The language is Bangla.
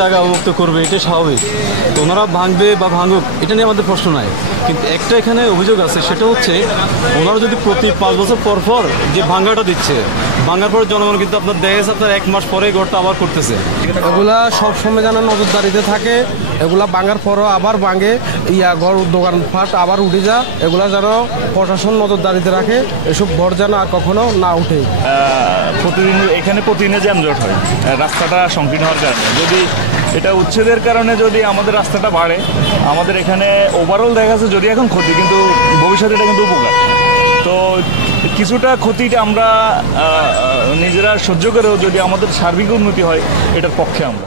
জায়গা অবমুক্ত করবে, এটা স্বাভাবিক। তো ওনারা ভাঙবে বা ভাঙুক, এটা নিয়ে আমাদের প্রশ্ন নাই। কিন্তু একটা এখানে অভিযোগ আছে, সেটা হচ্ছে ওনারা যদি প্রতি 5 বছর পর পর যে ভাঙাটা দিচ্ছে, ভাঙার পর জনগণ কিন্তু আপনার দেখা যাচ্ছে আপনার 1 মাস পরে ঘরটা আবার করতেছে। এগুলা সবসময় যেন নজরদারিতে থাকে, এগুলা ভাঙার পরও আবার ভাঙে, ঘর দোকানপাট আবার উঠে যা, এগুলা যেন প্রশাসন নজরদারিতে রাখে, এসব ঘর যেন আর কখনো না উঠে। প্রতিদিনে জ্যামজট হয় রাস্তাটা সংকীর্ণ হওয়ার কারণে। যদি এটা উচ্ছেদের কারণে যদি আমাদের রাস্তাটা বাড়ে, আমাদের এখানে ওভারঅল দেখা যাচ্ছে যদি এখন ক্ষতি, কিন্তু ভবিষ্যতে এটা কিন্তু উপকার। তো কিছুটা ক্ষতিটা আমরা নিজেরা সহ্য করেও যদি আমাদের সার্বিক উন্নতি হয়, এটার পক্ষে আমরা।